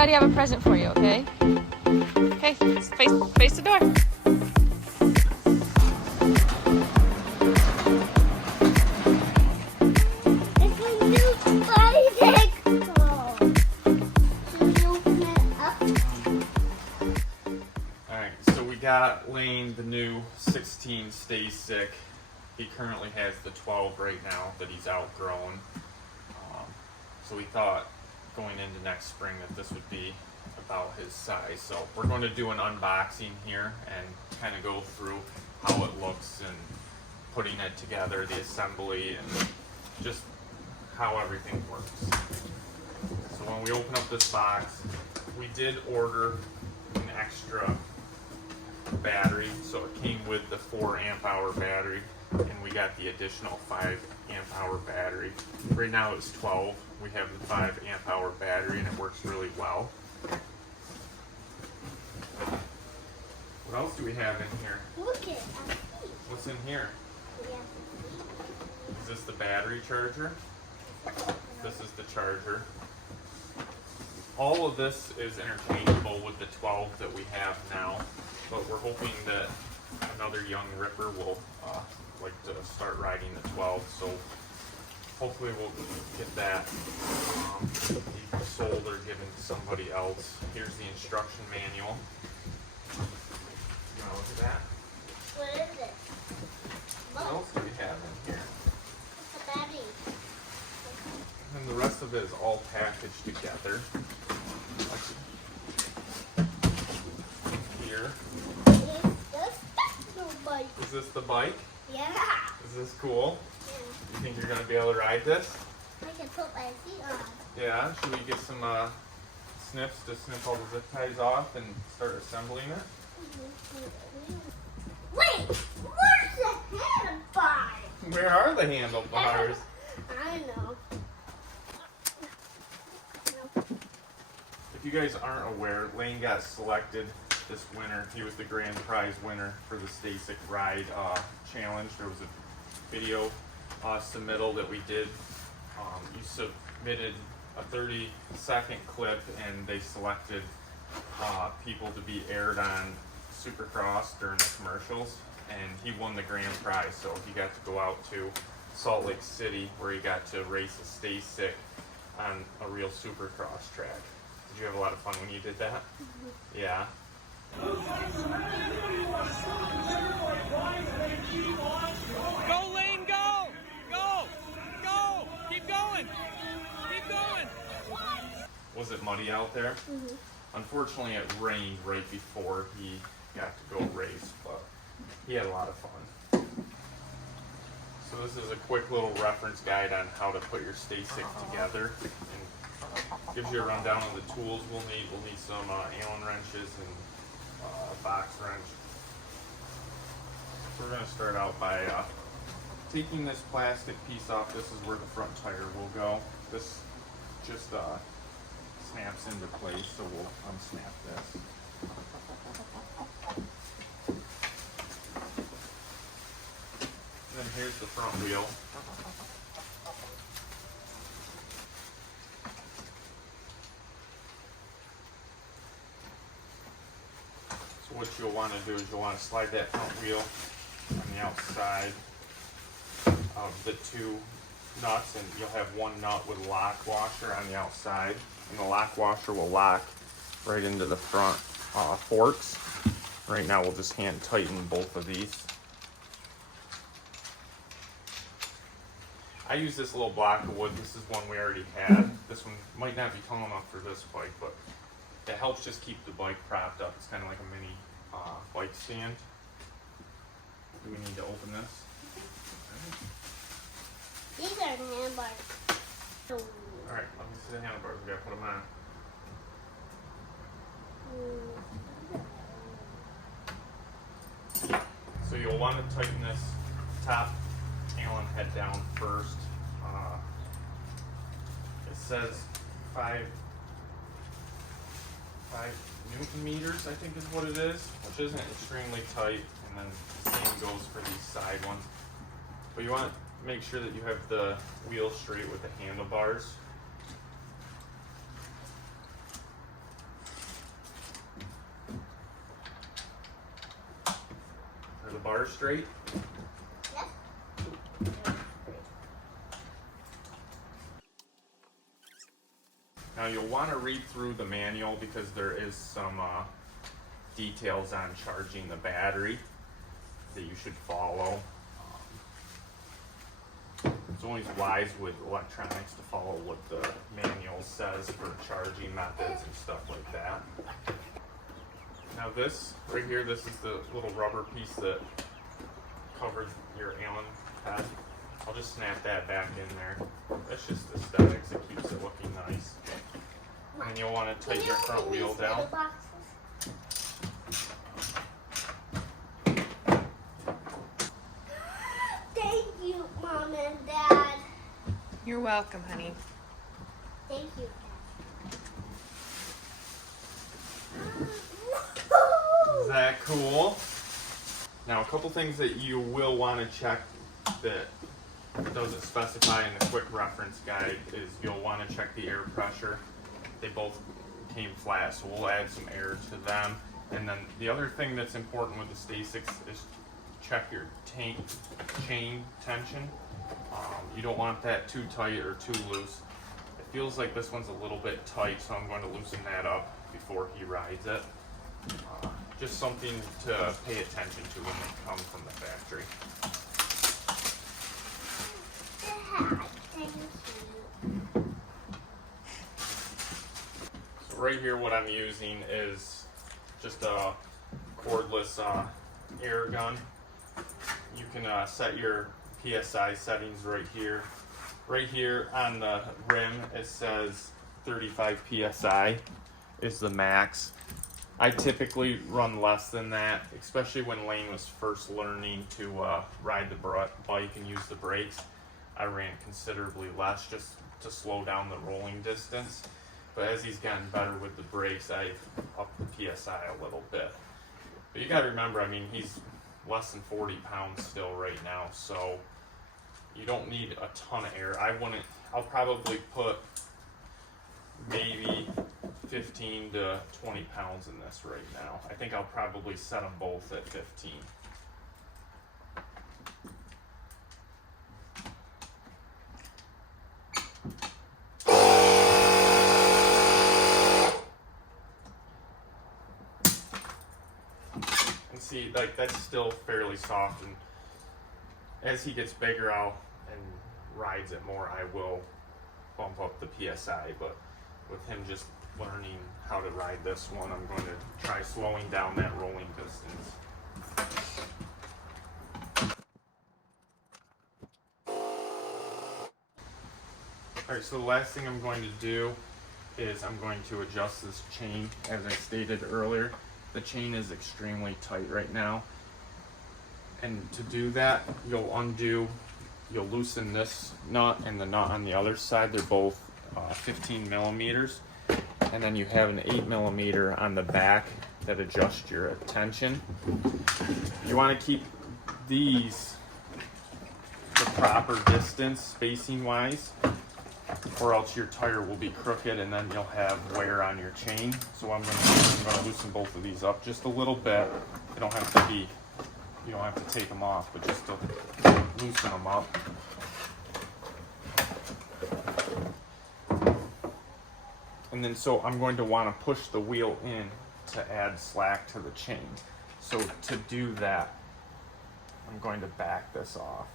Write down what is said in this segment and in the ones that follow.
Daddy have a present for you, okay? Okay, face the door. It's a new bicycle. Should we open it up? Alright, so we got Lane the new 16 STACYC. He currently has the 12 right now that he's outgrown. So we thought going into next spring that this would be about his size. So we're going to do an unboxing here and kind of go through how it looks and putting it together, the assembly, and just how everything works. So when we open up this box, we did order an extra battery, so it came with the 4 amp hour battery, and we got the additional 5 amp hour battery. Right now it's 12. We have the 5 amp hour battery, and it works really well. What else do we have in here? Look at it. What's in here? Is this the battery charger? This is the charger. All of this is interchangeable with the 12 that we have now, but we're hoping that another young ripper will like to start riding the 12, so hopefully we'll get that sold or given to somebody else. Here's the instruction manual. You want to look at that? What is it? What else do we have in here? It's a battery. And the rest of it is all packaged together. Here. Is this the bike? Yeah. Is this cool? You think you're going to be able to ride this? I can put my feet on. Yeah. Should we get some snips to snip all the zip ties off and start assembling it? Wait! Where's the handlebar? Where are the handlebars? I know. If you guys aren't aware, Lane got selected this winter. He was the grand prize winner for the STACYC Ride Challenge. There was a video submittal that we did. You submitted a 30-second clip, and they selected people to be aired on Supercross during the commercials, and he won the grand prize. So he got to go out to Salt Lake City, where he got to race a STACYC on a real Supercross track. Did you have a lot of fun when you did that? Mm-hmm. Yeah. Go, Lane, go! Go! Go! Keep going! Keep going! Was it muddy out there? Mm-hmm. Unfortunately, it rained right before he got to go race, but he had a lot of fun. So this is a quick little reference guide on how to put your STACYC together, and gives you a rundown of the tools we'll need. We'll need some Allen wrenches and a box wrench. So we're going to start out by taking this plastic piece off. This is where the front tire will go. This just snaps into place, so we'll unsnap this. And then here's the front wheel. So what you'll want to do is you'll want to slide that front wheel on the outside of the 2 nuts, and you'll have 1 nut with a lock washer on the outside, and the lock washer will lock right into the front forks. Right now we'll just hand tighten both of these. I use this little block of wood. This is one we already had. This one might not be tall enough for this bike, but it helps just keep the bike propped up. It's kind of like a mini bike stand. Do we need to open this? These are handlebars. Alright, let me see the handlebars. We gotta put them on. So you'll want to tighten this top Allen head down first. It says 5 Newton meters, I think is what it is, which isn't extremely tight, and then the same goes for these side ones. But you want to make sure that you have the wheel straight with the handlebars. bar straight? Yep. Now you'll want to read through the manual because there is some details on charging the battery that you should follow. It's always wise with electronics to follow what the manual says for charging methods and stuff like that. Now this right here, this is the little rubber piece that covers your Allen head. I'll just snap that back in there. That's just aesthetics, it keeps it looking nice. And you'll want to tighten your front wheel down. Thank you, Mom and Dad. You're welcome, honey. Thank you. Is that cool? Now a couple things that you will want to check that doesn't specify in the quick reference guide is you'll want to check the air pressure. They both came flat, so we'll add some air to them. And then the other thing that's important with the STACYC is check your chain tension. You don't want that too tight or too loose. It feels like this one's a little bit tight, so I'm going to loosen that up before he rides it. Just something to pay attention to when they come from the factory. Thank you. So right here what I'm using is just a cordless air gun. You can set your PSI settings right here. Right here on the rim it says 35 PSI is the max. I typically run less than that, especially when Lane was first learning to ride the bike and use the brakes. I ran considerably less just to slow down the rolling distance. But as he's gotten better with the brakes, I've upped the PSI a little bit. But you gotta remember, I mean, he's less than 40 pounds still right now, so you don't need a ton of air. I'll probably put maybe 15 to 20 pounds in this right now. I think I'll probably set them both at 15. And see, like, that's still fairly soft, and as he gets bigger and rides it more, I will bump up the PSI, but with him just learning how to ride this one, I'm going to try slowing down that rolling distance. Alright, so the last thing I'm going to do is I'm going to adjust this chain. As I stated earlier, the chain is extremely tight right now. And to do that, you'll loosen this nut and the nut on the other side. They're both 15 millimeters. And then you have an 8 millimeter on the back that adjusts your tension. You want to keep these the proper distance spacing wise, or else your tire will be crooked and then you'll have wear on your chain. So I'm going to loosen both of these up just a little bit. You don't have to take them off, but just to loosen them up. And then so I'm going to want to push the wheel in to add slack to the chain. So to do that, I'm going to back this off.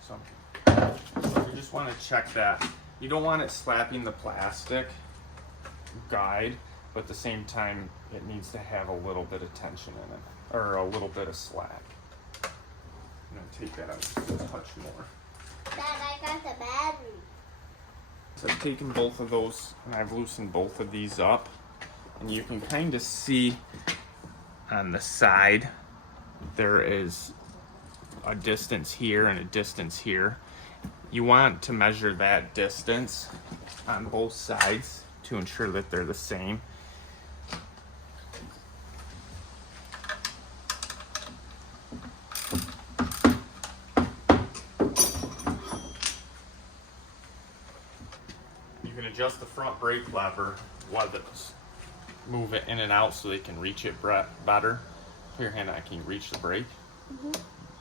So you just want to check that. You don't want it slapping the plastic guide, but at the same time it needs to have a little bit of tension in it, or a little bit of slack. I'm going to take that out just a touch more. Dad, I got the battery. So I've taken both of those and I've loosened both of these up, and you can kind of see on the side there is a distance here and a distance here. You want to measure that distance on both sides to ensure that they're the same. You can adjust the front brake lever move it in and out so they can reach it better. Put your hand on it. Can you reach the brake?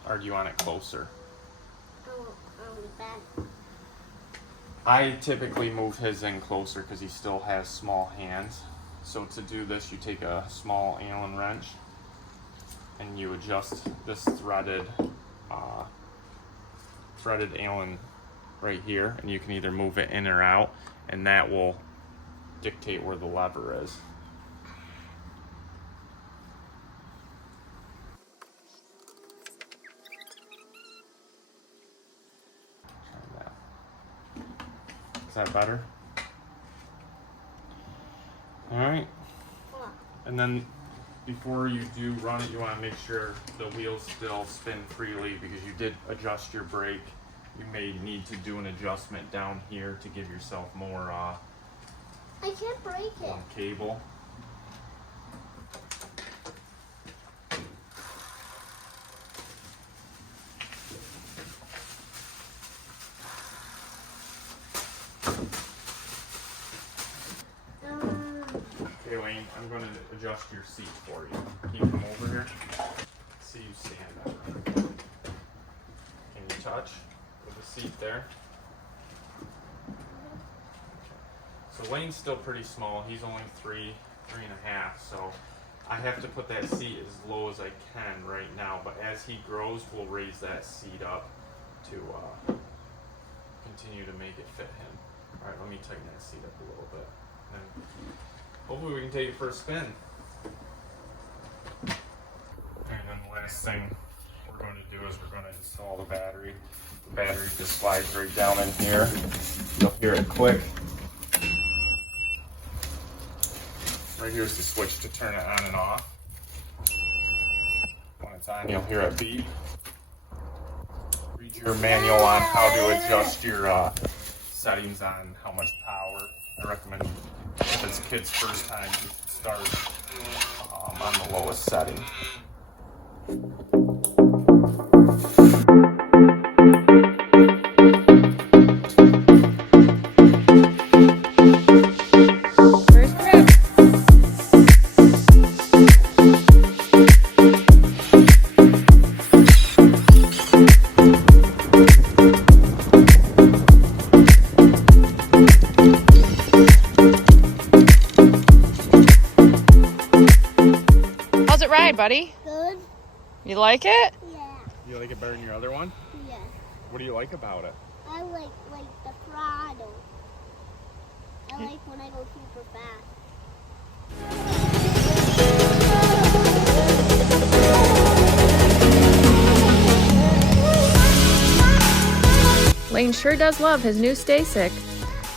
Or do you want it closer? Back. I typically move his in closer because he still has small hands. So to do this, you take a small Allen wrench and you adjust this threaded Allen right here, and you can either move it in or out, and that will dictate where the lever is. Try that. Is that better? All right. And then before you do run it, you want to make sure the wheels still spin freely, because you did adjust your brake. You may need to do an adjustment down here to give yourself more I can't break it. cable. Okay, Wayne, I'm going to adjust your seat for you. Can you come over here? See you stand up. Can you touch with the seat there? Okay. So Wayne's still pretty small. He's only 3.5, so I have to put that seat as low as I can right now, but as he grows, we'll raise that seat up to continue to make it fit him. All right, let me tighten that seat up a little bit. And hopefully we can take it for a spin. And then the last thing we're going to do is we're going to install the battery. The battery just slides right down in here. You'll hear it click. Right here's the switch to turn it on and off. When it's on, you'll hear it beep. Read your manual on how to adjust your settings on how much power. I recommend, if it's kids' first time, you should start on the lowest setting. First trip. How's it ride, buddy? Good? You like it? Yeah. You like it better than your other one? Yes. What do you like about it? I like the throttle. I like when I go super fast. Lane sure does love his new STACYC.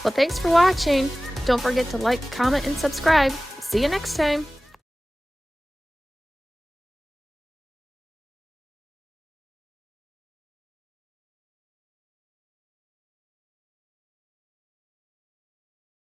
Well, thanks for watching. Don't forget to like, comment, and subscribe. See you next time.